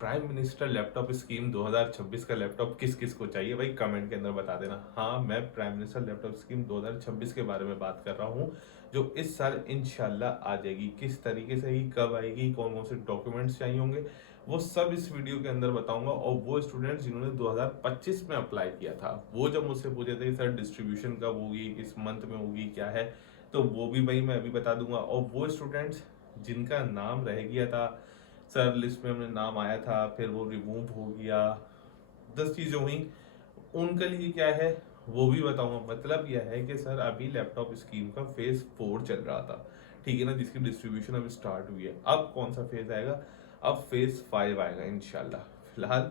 Prime minister laptop scheme 2026 का laptop किस किस को चाहिए भाई, कमेंट के अंदर बता देना। हाँ, मैं प्राइम मिनिस्टर लैपटॉप स्कीम 2026 के बारे में बात कर रहा हूँ, जो इस साल इंशाल्लाह आ जाएगी। किस तरीके से ही, कब आएगी, कौन कौन से डॉक्यूमेंट्स चाहिए होंगे, वो सब इस वीडियो के अंदर बताऊंगा। और वो स्टूडेंट्स जिन्होंने 2025 में अप्लाई किया था, वो जब मुझसे पूछे थे कि सर डिस्ट्रीब्यूशन कब होगी, इस मंथ में होगी, क्या है, तो वो भी भाई मैं अभी बता दूंगा। और वो स्टूडेंट्स जिनका नाम रह गया था, सर लिस्ट में अपने नाम आया था फिर वो रिमूव हो गया, 10 चीजें हुई, उनके लिए क्या है वो भी बताऊंगा। मतलब यह है कि सर अभी लैपटॉप स्कीम का फेज 4 चल रहा था, ठीक है ना, जिसकी डिस्ट्रीब्यूशन अभी स्टार्ट हुई है। अब कौन सा फेज आएगा, अब फेज 5 आएगा इंशाल्लाह। फिलहाल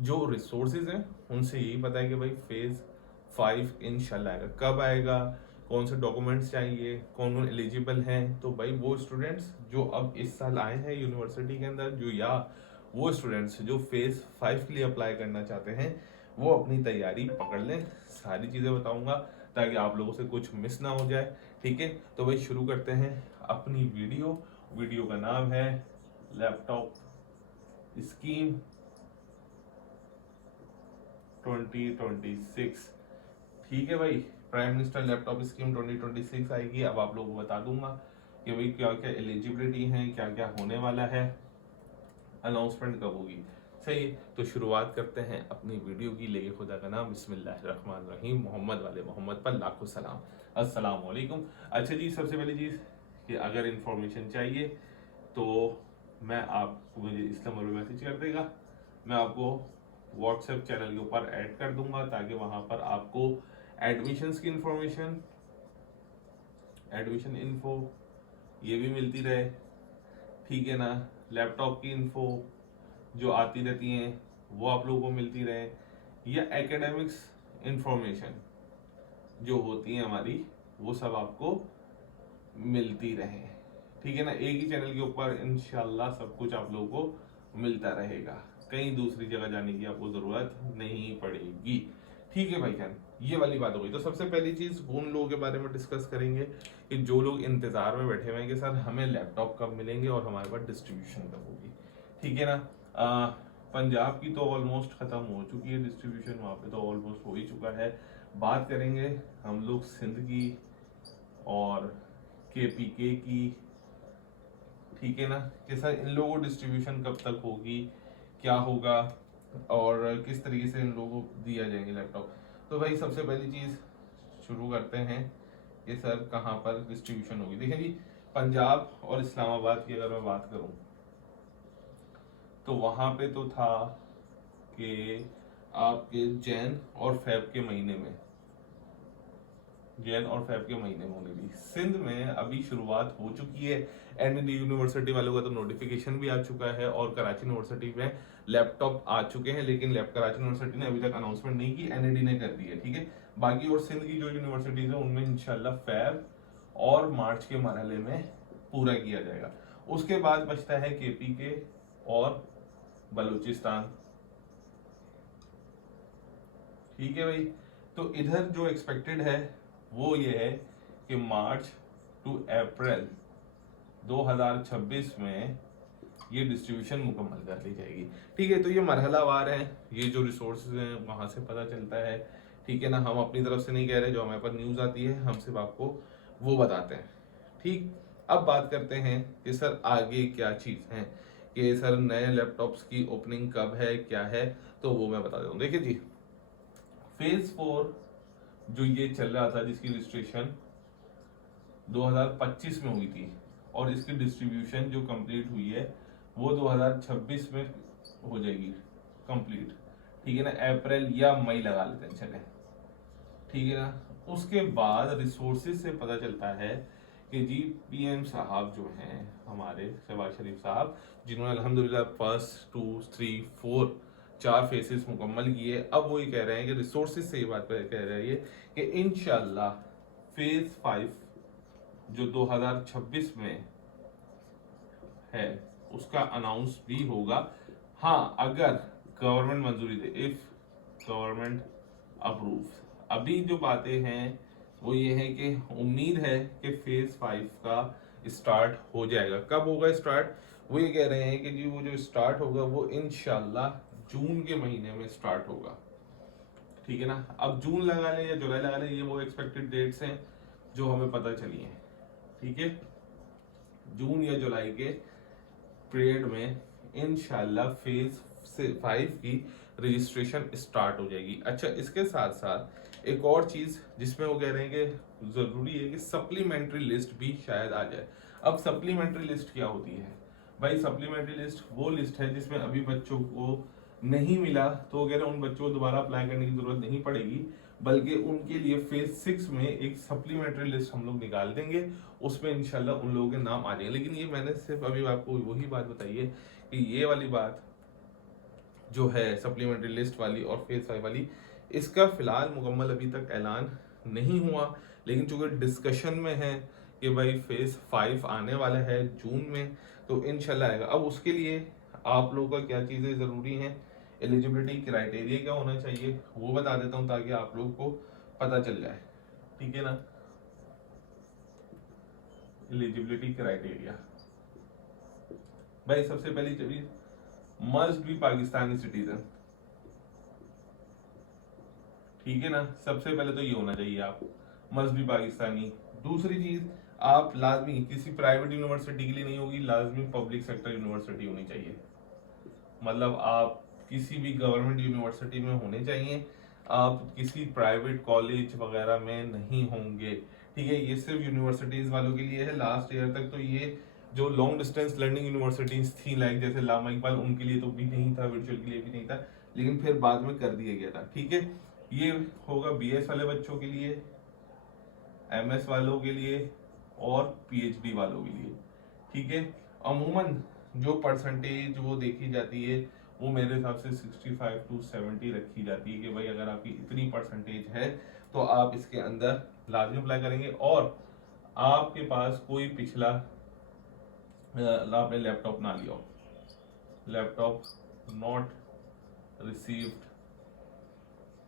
जो रिसोर्सेज हैं उनसे यही पता है कि भाई फेज 5 इंशाल्लाह आएगा। कब आएगा, कौन से डॉक्यूमेंट्स चाहिए, कौन कौन एलिजिबल हैं, तो भाई वो स्टूडेंट्स जो अब इस साल आए हैं यूनिवर्सिटी के अंदर, जो या वो स्टूडेंट्स जो फेज 5 के लिए अप्लाई करना चाहते हैं, वो अपनी तैयारी पकड़ लें। सारी चीज़ें बताऊंगा ताकि आप लोगों से कुछ मिस ना हो जाए, ठीक है। तो भाई शुरू करते हैं अपनी वीडियो। वीडियो का नाम है लैपटॉप स्कीम 2026, ठीक है भाई। प्राइम मिनिस्टर लैपटॉप स्कीम 2026 आएगी। अब आप लोगों को बता दूंगा कि भाई क्या क्या एलिजिबिलिटी है, क्या क्या होने वाला है, अनाउंसमेंट कब होगी। सही है, तो शुरुआत करते हैं अपनी वीडियो की। लेके खुदा का नाम, बिस्मिल्लाहिर्रहमानिर्रहीम, मोहम्मद वाले मोहम्मद पर लाखों सलाम, अस्सलाम वालेकुम। अच्छा जी, सबसे पहली चीज़ कि अगर इंफॉर्मेशन चाहिए तो मैं आपको, मुझे इस नंबर पर मैसेज कर देगा, मैं आपको व्हाट्सएप चैनल के ऊपर ऐड कर दूंगा ताकि वहां पर आपको एडमिशन्स की इंफॉर्मेशन, एडमिशन इन्फो ये भी मिलती रहे, ठीक है ना। लैपटॉप की इन्फो जो आती रहती हैं वो आप लोगों को मिलती रहे, या एकेडमिक्स इंफॉर्मेशन जो होती है हमारी, वो सब आपको मिलती रहे, ठीक है ना। एक ही चैनल के ऊपर इंशाल्लाह सब कुछ आप लोगों को मिलता रहेगा, कहीं दूसरी जगह जाने की आपको जरूरत नहीं पड़ेगी, ठीक है भाई जान। ये वाली बात हो गई। तो सबसे पहली चीज उन लोगों के बारे में डिस्कस करेंगे कि जो लोग इंतजार में बैठे हुए हैं कि सर हमें लैपटॉप कब मिलेंगे और हमारे पास डिस्ट्रीब्यूशन कब होगी, ठीक है ना। पंजाब की तो ऑलमोस्ट खत्म हो चुकी है डिस्ट्रीब्यूशन, वहाँ पे तो ऑलमोस्ट हो ही चुका है। बात करेंगे हम लोग सिंध की और केपीके की, ठीक है ना, कि सर इन लोगों को डिस्ट्रीब्यूशन कब तक होगी, क्या होगा और किस तरीके से इन लोगों को दिया जाएंगे लैपटॉप। तो भाई सबसे पहली चीज़ शुरू करते हैं कि सर कहाँ पर डिस्ट्रीब्यूशन होगी। देखिए जी, पंजाब और इस्लामाबाद की अगर मैं बात करूँ तो वहाँ पे तो था कि आपके जैन और फेब के महीने में, जैन और फेब के महीने में होने की। सिंध में अभी शुरुआत हो चुकी है, एनडी यूनिवर्सिटी वालों का तो नोटिफिकेशन भी आ चुका है, और कराची यूनिवर्सिटी में लैपटॉप आ चुके हैं, लेकिन कराची यूनिवर्सिटी ने अभी तक अनाउंसमेंट नहीं की, एनडी ने कर दी है, ठीक है। बाकी और सिंध की जो यूनिवर्सिटीज है उनमें इंशाल्लाह फेब और मार्च के मरहले में पूरा किया जाएगा। उसके बाद बचता है केपी के और बलूचिस्तान, ठीक है भाई। तो इधर जो एक्सपेक्टेड है वो ये है कि मार्च टू अप्रैल 2026 में ये डिस्ट्रीब्यूशन मुकम्मल कर ली जाएगी, ठीक है। तो ये मरहलावार है, ये जो रिसोर्सेज हैं वहां से पता चलता है, ठीक है ना। हम अपनी तरफ से नहीं कह रहे, जो हमारे पास न्यूज़ आती है हम सिर्फ आपको वो बताते हैं, ठीक। अब बात करते हैं कि सर आगे क्या चीज़ है, कि सर नए लैपटॉप्स की ओपनिंग कब है, क्या है, तो वो मैं बता देता हूँ। देखिए जी, फेज 4 जो ये चल रहा था, जिसकी रजिस्ट्रेशन 2025 में हुई थी और इसकी डिस्ट्रीब्यूशन जो कंप्लीट हुई है वो 2026 में हो जाएगी कंप्लीट, ठीक है ना। अप्रैल या मई लगा लेते हैं चले, ठीक है ना। उसके बाद रिसोर्सेज से पता चलता है कि जी पीएम साहब जो हैं हमारे शहबाज शरीफ साहब, जिन्होंने अल्हम्दुलिल्लाह 1, 2, 3, 4 4 फेसेस मुकम्मल किए, अब वो ये कह रहे हैं कि रिसोर्सेज से ये बात कह रहे हैं कि इंशाल्लाह फेज 5 जो 2026 में है उसका अनाउंस भी होगा। हाँ, अगर गवर्नमेंट मंजूरी दे, इफ गवर्नमेंट अप्रूव। अभी जो बातें हैं वो ये है कि उम्मीद है कि फेज 5 का स्टार्ट हो जाएगा। कब होगा स्टार्ट वो ये कह रहे हैं कि जी वो जो स्टार्ट होगा वो इंशाल्लाह जून के महीने में स्टार्ट होगा, ठीक है ना। अब जून लगा लें या जुलाई लगा लें, ये वो एक्सपेक्टेड डेट्स हैं जो हमें पता चली हैं, ठीक है। जून या जुलाई के पीरियड में इंशाल्लाह फेज 5 की रजिस्ट्रेशन स्टार्ट हो जाएगी। अच्छा, इसके साथ साथ एक और चीज जिसमें वो कह रहे हैं कि जरूरी है कि सप्लीमेंट्री लिस्ट भी शायद आ जाए। अब सप्लीमेंट्री लिस्ट क्या होती है भाई? सप्लीमेंट्री लिस्ट वो लिस्ट है जिसमें अभी बच्चों को नहीं मिला, तो वगैरह उन बच्चों को दोबारा अप्लाई करने की जरूरत नहीं पड़ेगी, बल्कि उनके लिए फेज 6 में एक सप्लीमेंट्री लिस्ट हम लोग निकाल देंगे, उसमें इंशाल्लाह उन लोगों के नाम आ जाएंगे। लेकिन ये मैंने सिर्फ अभी आपको वही बात बताई है कि ये वाली बात जो है सप्लीमेंट्री लिस्ट वाली और फेज 5 वाली, इसका फिलहाल मुकम्मल अभी तक ऐलान नहीं हुआ, लेकिन चूंकि डिस्कशन में है कि भाई फेज 5 आने वाला है जून में, तो इंशाल्लाह आएगा। अब उसके लिए आप लोगों का क्या चीज़ें ज़रूरी हैं, एलिजिबिलिटी क्राइटेरिया क्या होना चाहिए वो बता देता हूँ ताकि आप लोग को पता चल जाए, ठीक है ना। एलिजिबिलिटी क्राइटेरिया भाई, सबसे पहली चीज मस्ट बी पाकिस्तानी सिटीजन, ठीक है ना। सबसे पहले तो ये होना चाहिए आप मस्ट बी पाकिस्तानी। दूसरी चीज, आप लाजमी किसी प्राइवेट यूनिवर्सिटी के लिए नहीं होगी, लाजमी पब्लिक सेक्टर यूनिवर्सिटी होनी चाहिए, मतलब आप किसी भी गवर्नमेंट यूनिवर्सिटी में होने चाहिए, आप किसी प्राइवेट कॉलेज वगैरह में नहीं होंगे, ठीक है। ये सिर्फ यूनिवर्सिटीज वालों के लिए है। लास्ट ईयर तक तो ये जो लॉन्ग डिस्टेंस लर्निंग यूनिवर्सिटीज थी लाइक जैसे लामा इकबाल, उनके लिए तो भी नहीं था, वर्चुअल के लिए भी नहीं था, लेकिन फिर बाद में कर दिया गया था, ठीक है। ये होगा बीएस वाले बच्चों के लिए, एमएस वालों के लिए और पीएचडी वालों के लिए, ठीक है। अमूमन जो परसेंटेज वो देखी जाती है वो मेरे हिसाब से 65 to 70 रखी जाती है कि भाई अगर आपकी इतनी परसेंटेज है तो आप इसके अंदर लाजमी अप्लाई करेंगे, और आपके पास कोई पिछला आपने लैपटॉप ना लिया हो, लैपटॉप नॉट रिसीव्ड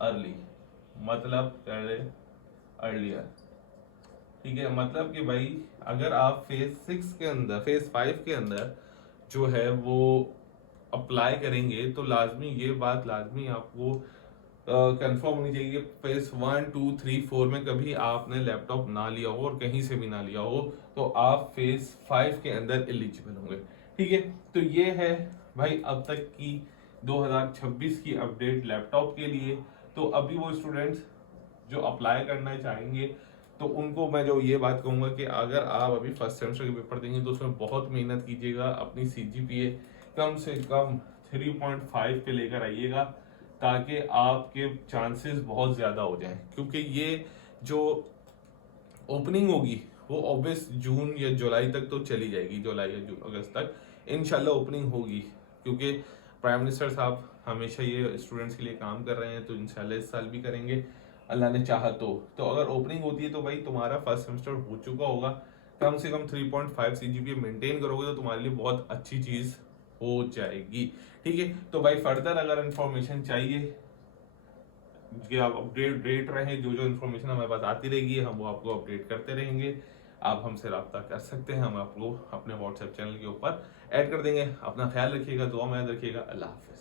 अर्ली, मतलब अर्लियर, ठीक है। मतलब कि भाई अगर आप फेज 6 के अंदर, फेज 5 के अंदर जो है वो अप्लाई करेंगे तो लाजमी ये बात लाजमी आपको कंफर्म होनी चाहिए कि फेज 1 2 3 4 में कभी आपने लैपटॉप ना लिया हो और कहीं से भी ना लिया हो तो आप फेज 5 के अंदर एलिजिबल होंगे, ठीक है। तो ये है भाई अब तक की 2026 की अपडेट लैपटॉप के लिए। तो अभी वो स्टूडेंट्स जो अप्लाई करना चाहेंगे तो उनको मैं जो ये बात कहूँगा कि अगर आप अभी फर्स्ट सेमेस्टर के पेपर देंगे तो उसमें बहुत मेहनत कीजिएगा, अपनी सीजीपीए कम से कम 3.5 पे लेकर आइएगा ताकि आपके चांसेस बहुत ज़्यादा हो जाएं, क्योंकि ये जो ओपनिंग होगी वो ऑब्वियस जून या जुलाई तक तो चली जाएगी, जुलाई या जून अगस्त तक इंशाल्लाह ओपनिंग होगी, क्योंकि प्राइम मिनिस्टर साहब हमेशा ये स्टूडेंट्स के लिए काम कर रहे हैं, तो इंशाल्लाह इस साल भी करेंगे अल्लाह ने चाहा तो अगर ओपनिंग होती है तो भाई तुम्हारा फर्स्ट सेमेस्टर हो चुका होगा, कम से कम 3.5 सीजीपीए मेंटेन करोगे तो तुम्हारे लिए बहुत अच्छी चीज़ हो जाएगी, ठीक है। तो भाई फर्दर अगर इंफॉर्मेशन चाहिए कि आप अपडेट रहे, जो इन्फॉर्मेशन हमारे पास आती रहेगी हम वो आपको अपडेट करते रहेंगे, आप हमसे रब्ता कर सकते हैं, हम आपको अपने व्हाट्सएप चैनल के ऊपर ऐड कर देंगे। अपना ख्याल रखिएगा, दुआ में याद रखिएगा, अल्लाह हाफिज़।